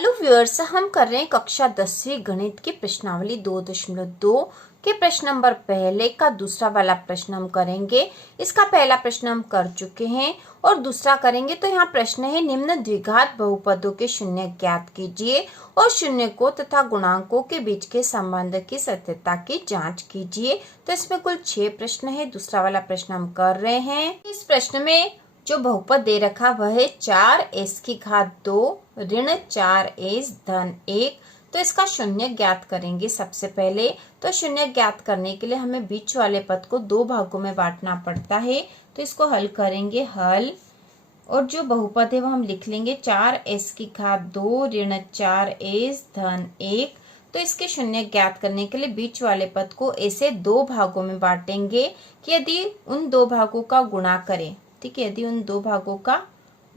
Hello viewers, हम कर रहे हैं कक्षा 10वीं गणित की प्रश्नावली 2.2 के प्रश्न नंबर पहले का दूसरा वाला प्रश्न हम करेंगे। इसका पहला प्रश्न हम कर चुके हैं और दूसरा करेंगे। तो यहाँ प्रश्न है, निम्न द्विघात बहुपदों के शून्य ज्ञात कीजिए और शून्य को तथा गुणांकों के बीच के संबंध की सत्यता की जांच कीजिए। तो इसमें कुल 6 प्रश्न है। दूसरा वाला प्रश्न हम कर रहे हैं। इस प्रश्न में जो बहुपद दे रखा वह है 4s⁻² ऋण 4s धन 1। तो इसका शून्य ज्ञात करेंगे सबसे पहले। तो शून्य ज्ञात करने के लिए हमें बीच वाले पद को 2 भागों में बांटना पड़ता है। तो इसको हल करेंगे हल, और जो बहुपद है वो हम लिख लेंगे 4s⁻² ऋण 4s धन 1। तो इसके शून्य ज्ञात करने के लिए बीच वाले पद को ऐसे 2 भागों में बांटेंगे कि यदि उन 2 भागों का गुणा करें, ठीक है, यदि उन 2 भागों का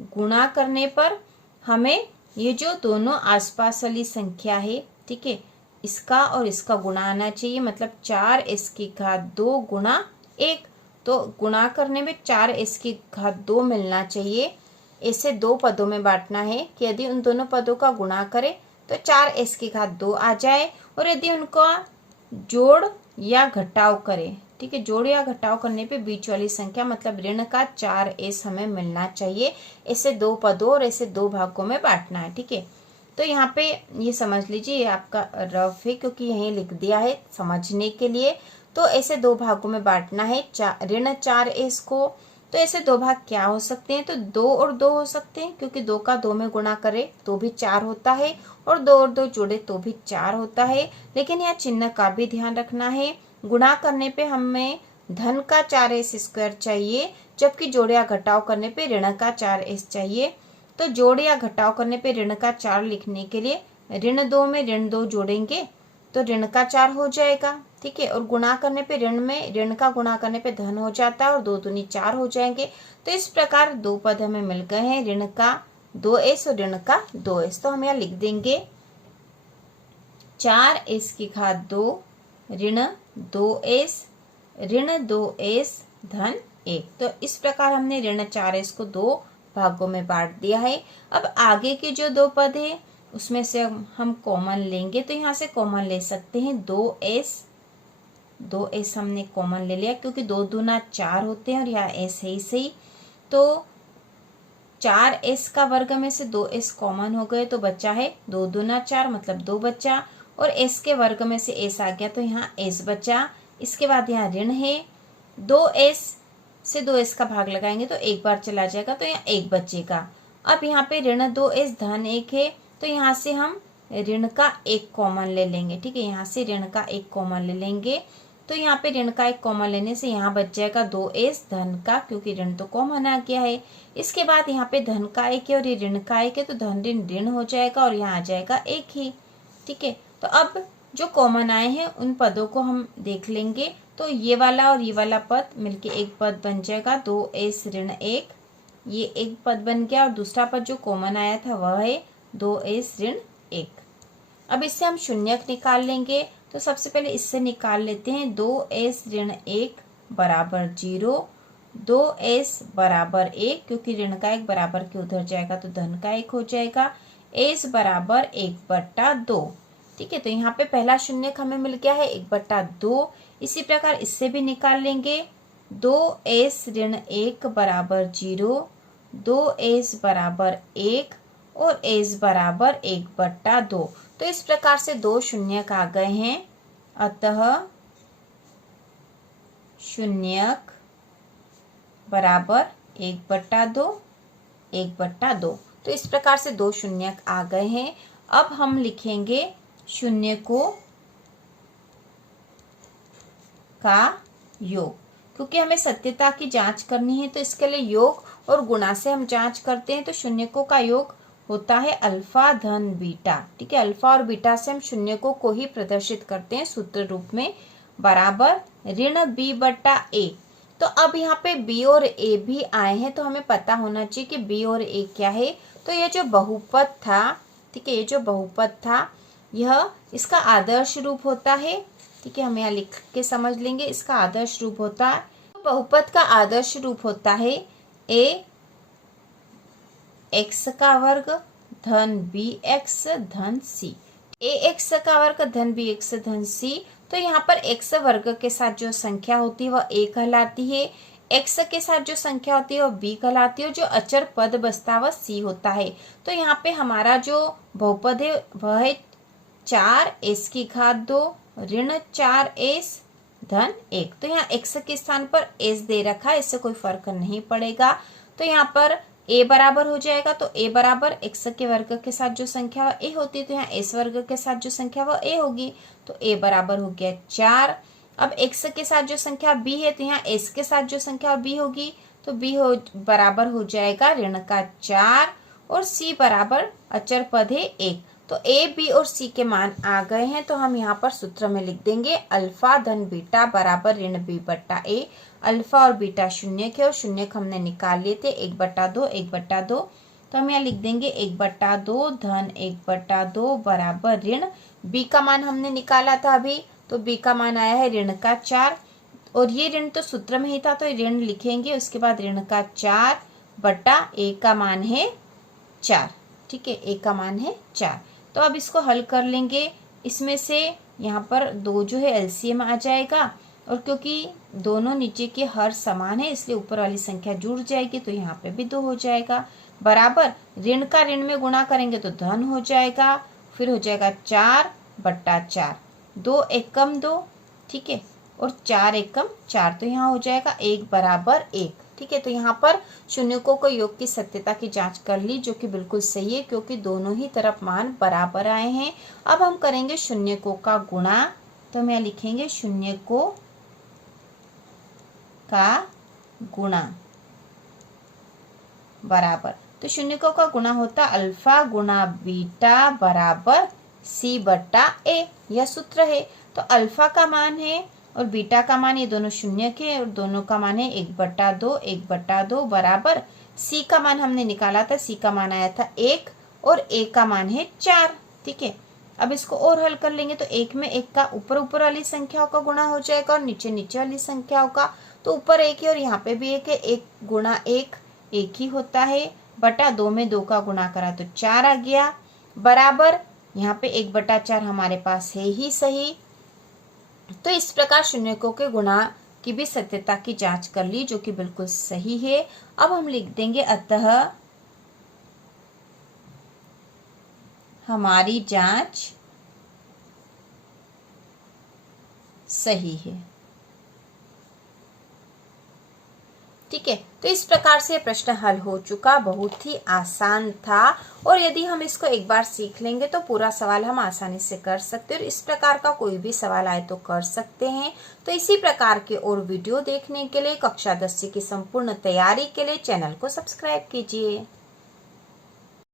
गुणा करने पर हमें ये जो दोनों आसपास वाली संख्या है, ठीक है, इसका और इसका गुणा आना चाहिए। मतलब 4s⁻² गुणा 1। तो गुणा करने में 4s⁻² मिलना चाहिए। ऐसे 2 पदों में बांटना है कि यदि उन दोनों पदों का गुणा करें तो 4s⁻² आ जाए, और यदि उनका जोड़ या घटाव करें, ठीक है, जोड़ या घटाव करने पे बीच वाली संख्या मतलब ऋण का 4s हमें मिलना चाहिए। ऐसे 2 पदों और ऐसे 2 भागों में बांटना है, ठीक है। तो यहाँ पे ये समझ लीजिए, ये आपका रफ है क्योंकि यहीं लिख दिया है समझने के लिए। तो ऐसे 2 भागों में बांटना है ऋण 4s को। तो ऐसे 2 भाग क्या हो सकते हैं? तो 2 और 2 हो सकते हैं, क्योंकि 2 का 2 में गुणा करे तो भी 4 होता है, और 2 और 2 जोड़े तो भी 4 होता है। लेकिन यहाँ चिन्ह का भी ध्यान रखना है। गुणा करने पे हमें धन का 4s² चाहिए, जबकि जोड़ या घटाव करने पे ऋण का 4s चाहिए। तो जोड़ या घटाव करने पे ऋण का 4 लिखने के लिए ऋण 2 में ऋण 2 जोड़ेंगे तो ऋण का 4 हो जाएगा, ठीक है। और गुणा करने पे ऋण में ऋण का गुणा करने पे धन हो जाता है, और 2 दूनी 4 हो जाएंगे। तो इस प्रकार 2 पद हमें मिल गए हैं, ऋण का 2s और ऋण का 2s। तो हम यहाँ लिख देंगे 4s⁻² ऋण 2s ऋण 2s धन 1। तो इस प्रकार हमने ऋण 4s को 2 भागों में बांट दिया है। अब आगे के जो 2 पद है उसमें से हम कॉमन लेंगे। तो यहाँ से कॉमन ले सकते हैं 2s हमने कॉमन ले लिया, क्योंकि 2 दूना 4 होते हैं और यहाँ s है ही सही। तो 4s का वर्ग में से 2s कॉमन हो गए तो बचा है 2 दूना 4, मतलब 2 बचा, और s के वर्ग में से s आ गया तो यहाँ s बचा। इसके बाद यहाँ ऋण है, 2s से 2s का भाग लगाएंगे तो एक बार चला जाएगा, तो यहाँ 1 बचेगा। अब यहाँ पे ऋण 2s धन 1 है, तो यहाँ से हम ऋण का 1 कॉमन ले लेंगे, ठीक है। यहाँ से ऋण का 1 कॉमन ले लेंगे, तो यहाँ पे ऋण का 1 कॉमन लेने से यहाँ बच जाएगा 2s धन का, क्योंकि ऋण तो कॉमन आ गया है। इसके बाद यहाँ पे धन का 1 है और ये ऋण का 1 है, तो धन ऋण ऋण हो जाएगा और यहाँ आ जाएगा 1 ही, ठीक है। तो अब जो कॉमन आए हैं उन पदों को हम देख लेंगे। तो ये वाला और ये वाला पद मिलके एक पद बन जाएगा 2s ऋण 1, ये एक पद बन गया। और दूसरा पद जो कॉमन आया था वह है 2s ऋण 1। अब इससे हम शून्यक निकाल लेंगे। तो सबसे पहले इससे निकाल लेते हैं 2s ऋण 1 बराबर 0, 2s बराबर 1, क्योंकि ऋण का 1 बराबर के उधर जाएगा तो धन का 1 हो जाएगा, s बराबर 1/2, ठीक है। तो यहाँ पे पहला शून्यक हमें मिल गया है 1/2। इसी प्रकार इससे भी निकाल लेंगे 2s ऋण 1 बराबर 0, 2s बराबर 1 और s बराबर 1/2। तो इस प्रकार से 2 शून्यक आ गए हैं, अतः शून्यक बराबर 1/2, 1/2। तो इस प्रकार से 2 शून्यक आ गए हैं। अब हम लिखेंगे शून्य का योग, क्योंकि हमें सत्यता की जांच करनी है। तो इसके लिए योग और गुणा से हम जांच करते हैं। तो शून्यकों का योग होता है अल्फा धन बीटा, ठीक है। अल्फा और बीटा से हम शून्यकों को ही प्रदर्शित करते हैं सूत्र रूप में, बराबर ऋण b/a। तो अब यहाँ पे b और a भी आए हैं, तो हमें पता होना चाहिए कि b और a क्या है। तो ये जो बहुपद था, ठीक है, ये जो बहुपद था यह इसका आदर्श रूप होता है, ठीक है। हम यहाँ लिख के समझ लेंगे, इसका आदर्श रूप होता है। बहुपद का आदर्श रूप होता है a x का वर्ग धन बी एक्स धन सी। ए एक्स का वर्ग धन बी एक्स धन सी। तो यहाँ पर एक्स वर्ग के साथ जो संख्या होती है वह ए कहलाती है, एक्स के साथ जो संख्या होती है वह बी कहलाती है, जो अचर पद बचता वह सी होता है। तो यहाँ पे हमारा जो बहुपद है वह है 4 की घात 2 ऋण 4s धन 1। तो यहाँ x के स्थान पर s दे रखा है, इससे कोई फर्क नहीं पड़ेगा। तो यहाँ पर a बराबर हो जाएगा, तो a बराबर x के वर्ग के साथ जो संख्या वह a होती है, तो यहाँ s वर्ग के साथ जो संख्या वह a होगी। तो a बराबर हो गया 4। अब x के साथ जो संख्या b है, तो यहाँ s के साथ जो संख्या b होगी, तो b बराबर हो जाएगा ऋण का 4 और c बराबर अचर पद है 1। तो a, b और c के मान आ गए हैं। तो हम यहाँ पर सूत्र में लिख देंगे अल्फा धन बीटा बराबर ऋण b बट्टा a। अल्फा और बीटा शून्य के और शून्य हमने निकाल लिए थे 1/2 1/2। तो हम यहाँ लिख देंगे 1/2 धन 1/2 बराबर ऋण b का मान हमने निकाला था अभी, तो b का मान आया है ऋण का 4 और ये ऋण तो सूत्र में ही था, तो ऋण लिखेंगे, उसके बाद ऋण का 4 बटा a का मान है 4। ठीक है, a का मान है 4। तो अब इसको हल कर लेंगे, इसमें से यहाँ पर 2 जो है एलसीएम आ जाएगा और क्योंकि दोनों नीचे के हर समान है इसलिए ऊपर वाली संख्या जुड़ जाएगी, तो यहाँ पे भी 2 हो जाएगा बराबर ऋण का ऋण में गुणा करेंगे तो धन हो जाएगा, फिर हो जाएगा 4/4 2 एकम 2। ठीक है, और 4 एकम 4, तो यहाँ हो जाएगा 1 बराबर 1। ठीक है, तो यहाँ पर शून्यकों को योग की सत्यता की जांच कर ली, जो कि बिल्कुल सही है क्योंकि दोनों ही तरफ मान बराबर आए हैं। अब हम करेंगे शून्यकों का गुणा, तो हम यहाँ लिखेंगे शून्यकों का गुणा बराबर, तो शून्यकों का गुणा होता अल्फा गुणा बीटा बराबर सी बट्टा ए, यह सूत्र है। तो अल्फा का मान है और बीटा का मान, ये दोनों शून्य के और दोनों का मान है 1/2 1/2 बराबर सी का मान हमने निकाला था, सी का मान आया था 1 और ए का मान है 4। ठीक है, अब इसको और हल कर लेंगे तो 1 में 1 का ऊपर वाली संख्याओं का गुणा हो जाएगा और नीचे वाली संख्याओं का, तो ऊपर 1 है और यहाँ पे भी 1 है, 1 गुणा 1 1 ही होता है बटा 2 में 2 का गुणा करा तो 4 आ गया बराबर यहाँ पे 1/4 हमारे पास है ही सही। तो इस प्रकार शून्यकों के गुणा की भी सत्यता की जांच कर ली, जो कि बिल्कुल सही है। अब हम लिख देंगे अतः हमारी जांच सही है। ठीक है, तो इस प्रकार से प्रश्न हल हो चुका, बहुत ही आसान था और यदि हम इसको एक बार सीख लेंगे तो पूरा सवाल हम आसानी से कर सकते हैं और इस प्रकार का कोई भी सवाल आए तो कर सकते हैं। तो इसी प्रकार के और वीडियो देखने के लिए कक्षा 10 की संपूर्ण तैयारी के लिए चैनल को सब्सक्राइब कीजिए।